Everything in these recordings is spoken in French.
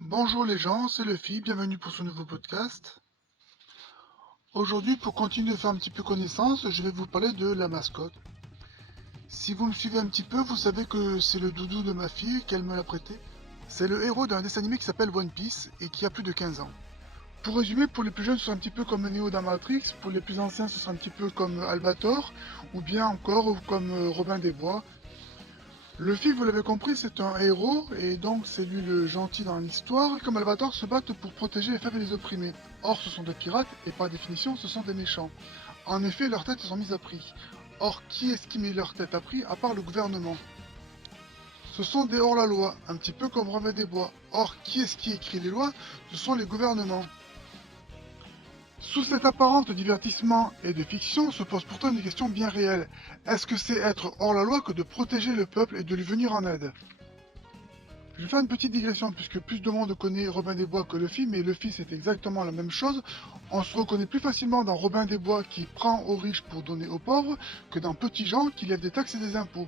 Bonjour les gens, c'est Luffy, bienvenue pour ce nouveau podcast. Aujourd'hui, pour continuer de faire un petit peu connaissance, je vais vous parler de la mascotte. Si vous me suivez un petit peu, vous savez que c'est le doudou de ma fille qu'elle me l'a prêté. C'est le héros d'un dessin animé qui s'appelle One Piece et qui a plus de 15 ans. Pour résumer, pour les plus jeunes, ce sera un petit peu comme Neo dans Matrix, pour les plus anciens, ce sera un petit peu comme Albator, ou bien encore comme Robin des Bois. Luffy, vous l'avez compris, c'est un héros, et donc c'est lui le gentil dans l'histoire, et comme Albator se battent pour protéger les faibles et les opprimés. Or, ce sont des pirates, et par définition, ce sont des méchants. En effet, leurs têtes sont mises à prix. Or, qui est-ce qui met leurs têtes à prix, à part le gouvernement? Ce sont des hors-la-loi, un petit peu comme Robin des Bois. Or, qui est-ce qui écrit les lois? Ce sont les gouvernements. Sous cet apparente divertissement et de fiction se pose pourtant une question bien réelle. Est-ce que c'est être hors-la-loi que de protéger le peuple et de lui venir en aide? Je vais faire une petite digression puisque plus de monde connaît Robin des Bois que Luffy, mais Luffy c'est exactement la même chose. On se reconnaît plus facilement dans Robin des Bois qui prend aux riches pour donner aux pauvres que dans Petit Jean qui lève des taxes et des impôts.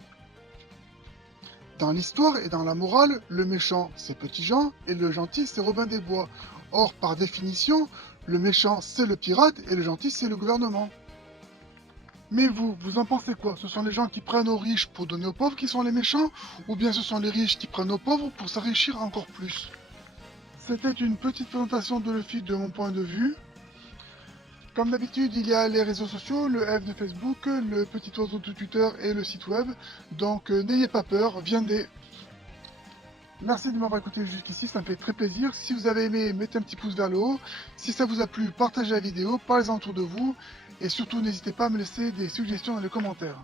Dans l'histoire et dans la morale, le méchant c'est Petit Jean et le gentil c'est Robin des Bois. Or par définition, le méchant c'est le pirate et le gentil c'est le gouvernement. Mais vous en pensez quoi? Ce sont les gens qui prennent aux riches pour donner aux pauvres qui sont les méchants? Ou bien ce sont les riches qui prennent aux pauvres pour s'enrichir encore plus? C'était une petite présentation de Luffy de mon point de vue. Comme d'habitude, il y a les réseaux sociaux, le F de Facebook, le petit oiseau de Twitter et le site web. Donc n'ayez pas peur, viendez. Merci de m'avoir écouté jusqu'ici, ça me fait très plaisir. Si vous avez aimé, mettez un petit pouce vers le haut. Si ça vous a plu, partagez la vidéo, parlez-en autour de vous. Et surtout, n'hésitez pas à me laisser des suggestions dans les commentaires.